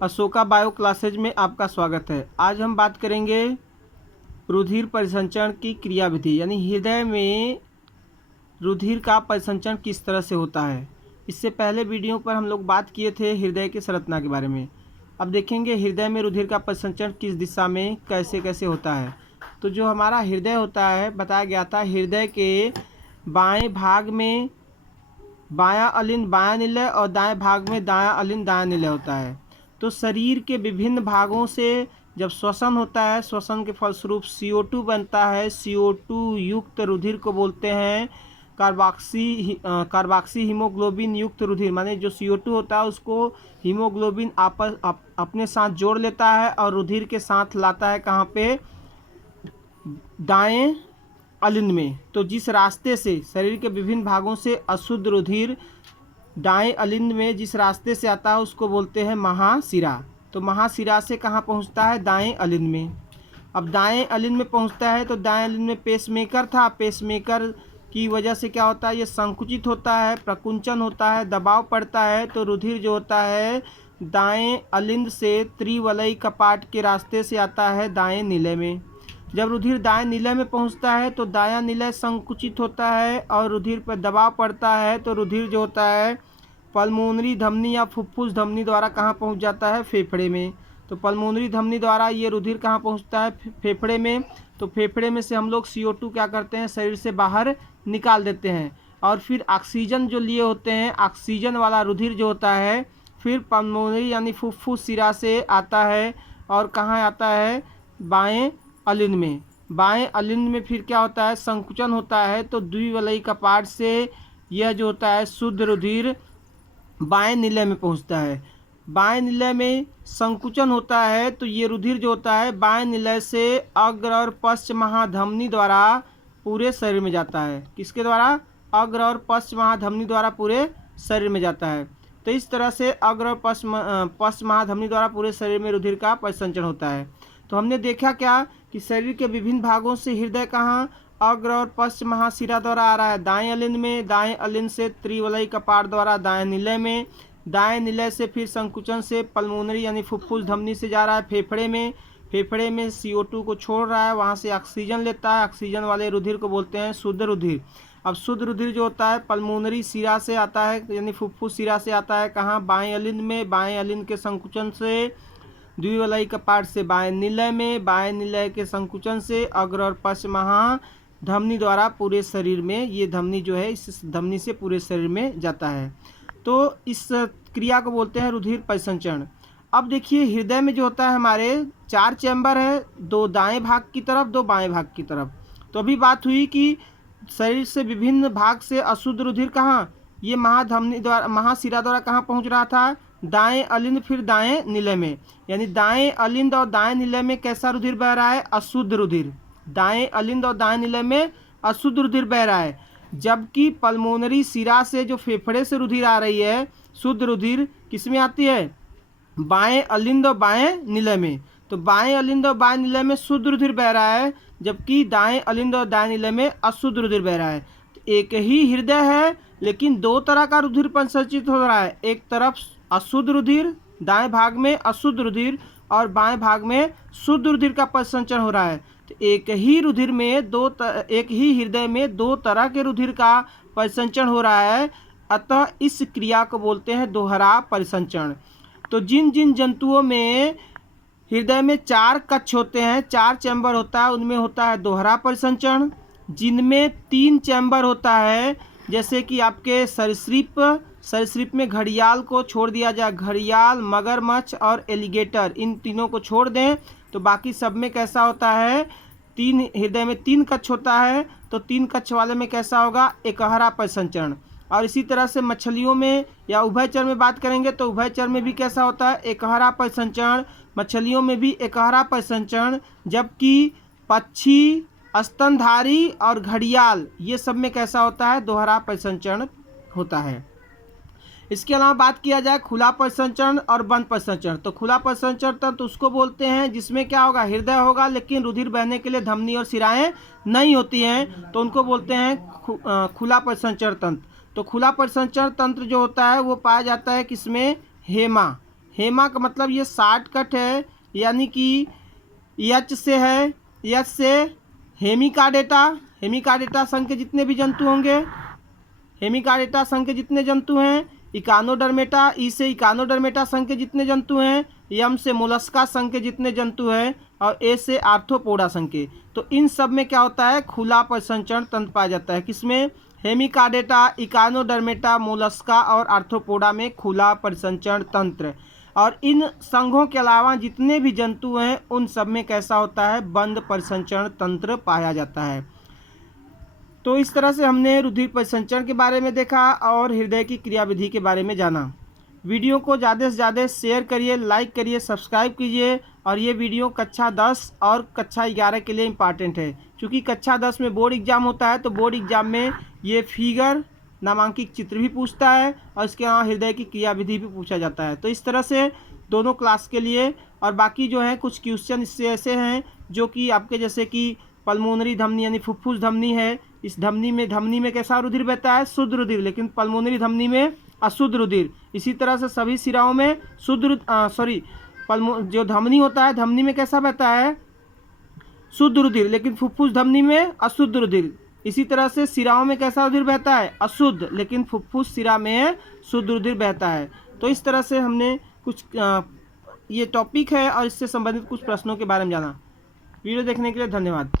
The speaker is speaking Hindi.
अशोका बायो क्लासेज में आपका स्वागत है। आज हम बात करेंगे रुधिर परिसंचरण की क्रियाविधि, यानी हृदय में रुधिर का परिसंचरण किस तरह से होता है। इससे पहले वीडियो पर हम लोग बात किए थे हृदय की संरचना के बारे में। अब देखेंगे हृदय में रुधिर का परिसंचरण किस दिशा में कैसे कैसे होता है। तो जो हमारा हृदय होता है, बताया गया था हृदय के बाएं भाग में बायां अलिंद बायां निलय और दाएं भाग में दायां अलिंद दायां निलय होता है। तो शरीर के विभिन्न भागों से जब श्वसन होता है, श्वसन के फलस्वरूप CO2 बनता है। CO2 युक्त रुधिर को बोलते हैं कार्बोक्सी हीमोग्लोबिन युक्त रुधिर, माने जो CO2 होता है उसको हीमोग्लोबिन अपने साथ जोड़ लेता है और रुधिर के साथ लाता है। कहाँ पे? दाएं अलिंद में। तो जिस रास्ते से शरीर के विभिन्न भागों से अशुद्ध रुधिर दाएं अलिंद में जिस रास्ते से आता है उसको बोलते हैं महाशिरा। तो महाशिरा से कहाँ पहुँचता है? दाएं अलिंद में। अब दाएं अलिंद में पहुँचता है तो दाएं अलिंद में पेसमेकर था। पेसमेकर की वजह से क्या होता है? ये संकुचित होता है, प्रकुंचन होता है, दबाव पड़ता है। तो रुधिर जो होता है दाएं अलिंद से त्रिवलयी कपाट के रास्ते से आता है दाएं निलय में। जब रुधिर दाएं निलय में पहुंचता है तो दायां निलय संकुचित होता है और रुधिर पर दबाव पड़ता है। तो रुधिर जो होता है पल्मोनरी धमनी या फुफ्फुस धमनी द्वारा कहाँ पहुंच जाता है? फेफड़े में। तो पल्मोनरी धमनी द्वारा ये रुधिर कहाँ पहुंचता है? फेफड़े में। तो फेफड़े में से हम लोग CO2 क्या करते हैं? शरीर से बाहर निकाल देते हैं और फिर ऑक्सीजन जो लिए होते हैं, ऑक्सीजन वाला रुधिर जो होता है फिर पल्मोनरी यानी फुफ्फुस शिरा से आता है और कहाँ आता है? बाएं अलिंद में। बाएं अलिंद में फिर क्या होता है? संकुचन होता है। तो द्विवलयी कपाट से यह जो होता है शुद्ध रुधिर बाएं निलय में पहुंचता है। बाएं निलय में संकुचन होता है तो ये रुधिर जो होता है बाएं निलय से अग्र और पश्च महाधमनी द्वारा पूरे शरीर में जाता है। किसके द्वारा? अग्र और पश्च महाधमनी द्वारा पूरे शरीर में जाता है। तो इस तरह से अग्र और पश्च महाधमनी द्वारा पूरे शरीर में रुधिर का परिसंचरण होता है। तो हमने देखा क्या कि शरीर के विभिन्न भागों से हृदय कहाँ? अग्र और पश्च महाशिरा द्वारा आ रहा है दाएं अलिंद में। दाएं अलिंद से त्रिवलयी कपाट द्वारा दाएं निलय में। दाएं निलय से फिर संकुचन से पल्मोनरी यानी फुफ्फुस धमनी से जा रहा है फेफड़े में। फेफड़े में CO2 को छोड़ रहा है, वहाँ से ऑक्सीजन लेता है। ऑक्सीजन वाले रुधिर को बोलते हैं शुद्ध रुधिर। अब शुद्ध रुधिर जो होता है पल्मोनरी शिरा से आता है, यानी फुफ्फुस शिरा से आता है। कहाँ? बाएं अलिंद में। बाएं अलिंद के संकुचन से द्विवलयी कपाट से बाएं निलय में। बाएं निलय के संकुचन से अग्र और पश्च महाधमनी द्वारा पूरे शरीर में, ये धमनी जो है इस धमनी से पूरे शरीर में जाता है। तो इस क्रिया को बोलते हैं रुधिर परिसंचरण। अब देखिए हृदय में जो होता है हमारे 4 चैम्बर है, 2 दाएं भाग की तरफ, 2 बाएं भाग की तरफ। तो अभी बात हुई कि शरीर से विभिन्न भाग से अशुद्ध रुधिर कहाँ? ये महाधमनी द्वारा महाशिरा द्वारा कहाँ पहुँच रहा था? दाएं अलिंद फिर दाएं निलय में। यानी दाएं अलिंद और दाएं निलय में कैसा रुधिर बह रहा है? अशुद्ध रुधिर। दाएं अलिंद और दाएं निलय में अशुद्ध रुधिर बह रहा है। जबकि पल्मोनरी शिरा से जो फेफड़े से रुधिर आ रही है शुद्ध रुधिर किस में आती है? बाएं अलिंद और बाएं निलय में। तो बाएं अलिंद और बाएं निलय में शुद्ध रुधिर बह रहा है, जबकि दाएं अलिंद और दाएं निलय में अशुद्ध रुधिर बह रहा है। तो एक ही हृदय है लेकिन 2 तरह का रुधिर परिसंचित हो रहा है। एक तरफ अशुद्ध रुधिर, दाएं भाग में अशुद्ध रुधिर और बाएं भाग में शुद्ध रुधिर का परिसंचरण हो रहा है। तो एक ही रुधिर में एक ही हृदय में 2 तरह के रुधिर का परिसंचरण हो रहा है। अतः इस क्रिया को बोलते हैं दोहरा परिसंचरण। तो जिन जिन जंतुओं में हृदय में 4 कक्ष होते हैं, 4 चैम्बर होता है, उनमें होता है दोहरा परिसंचरण। जिनमें 3 चैम्बर होता है, जैसे कि आपके सरीसृप में घड़ियाल को छोड़ दिया जाए, घड़ियाल, मगरमच्छ और एलिगेटर, इन तीनों को छोड़ दें तो बाकी सब में कैसा होता है? हृदय में 3 कक्ष होता है। तो 3 कक्ष वाले में कैसा होगा? एकहरा परिसंचरण। और इसी तरह से मछलियों में या उभयचर में बात करेंगे तो उभयचर में भी कैसा होता है? एकहरा परिसंचरण। मछलियों में भी एकहरा परिसंचरण। जबकि पक्षी, स्तनधारी और घड़ियाल ये सब में कैसा होता है? दोहरा परिसंचरण होता है। इसके अलावा बात किया जाए खुला परिसंचरण और बंद परिसंचरण। तो खुला परिसंचरण तंत्र उसको बोलते हैं जिसमें क्या होगा? हृदय होगा लेकिन रुधिर बहने के लिए धमनी और शिराएं नहीं होती हैं, तो उनको बोलते हैं खुला परिसंचरण तंत्र। तो खुला परिसंचरण तंत्र जो होता है वो पाया जाता है किसमें? हेमा का मतलब ये शॉर्टकट है, यानी कि यच से है, यच से हेमिकार्डेटा, हेमिकार्डेटा संघ के जितने भी जंतु होंगे, हेमिकार्डेटा संघ के जितने जंतु हैं, इकानोडर्मेटा, ई से इकानोडर्मेटा संघ के जितने जंतु हैं, यम से मोलस्का संघ के जितने जंतु हैं, और ए से आर्थ्रोपोडा संघ के। तो इन सब में क्या होता है, खुला परिसंचरण तंत्र पाया जाता है। किसमें, हेमिकार्डेटा, इकानोडर्मेटा, मोलस्का और आर्थ्रोपोडा में खुला परिसंचरण तंत्र। और इन संघों के अलावा जितने भी जंतु हैं उन सब में कैसा होता है, बंद परिसंचरण तंत्र पाया जाता है। तो इस तरह से हमने रुधिर परिसंचरण के बारे में देखा और हृदय की क्रियाविधि के बारे में जाना। वीडियो को ज़्यादा से ज़्यादा शेयर करिए, लाइक करिए, सब्सक्राइब कीजिए। और ये वीडियो कक्षा 10 और कक्षा 11 के लिए इम्पॉर्टेंट है, क्योंकि कक्षा 10 में बोर्ड एग्जाम होता है, तो बोर्ड एग्जाम में ये फिगर नामांकित चित्र भी पूछता है और इसके अलावा हृदय की क्रियाविधि भी पूछा जाता है। तो इस तरह से दोनों क्लास के लिए, और बाकी जो है कुछ क्वेश्चन इससे ऐसे हैं जो कि आपके जैसे कि पल्मोनरी धमनी यानी फुफ्फुस धमनी है, इस धमनी में कैसा रुधिर बहता है, शुद्ध रुधिर, लेकिन पल्मोनरी धमनी में अशुद्ध रुधिर। इसी तरह से सभी सिराओं में जो धमनी होता है, धमनी में कैसा बहता है, शुद्ध रुधिर, लेकिन फुफ्फुस धमनी में अशुद्ध रुधिर। इसी तरह से सिराओं में कैसा रुधिर बहता है, अशुद्ध, लेकिन फुफ्फुस सिरा में शुद्ध रुधिर बहता है। तो इस तरह से हमने कुछ ये टॉपिक है और इससे संबंधित कुछ प्रश्नों के बारे में जाना। वीडियो देखने के लिए धन्यवाद।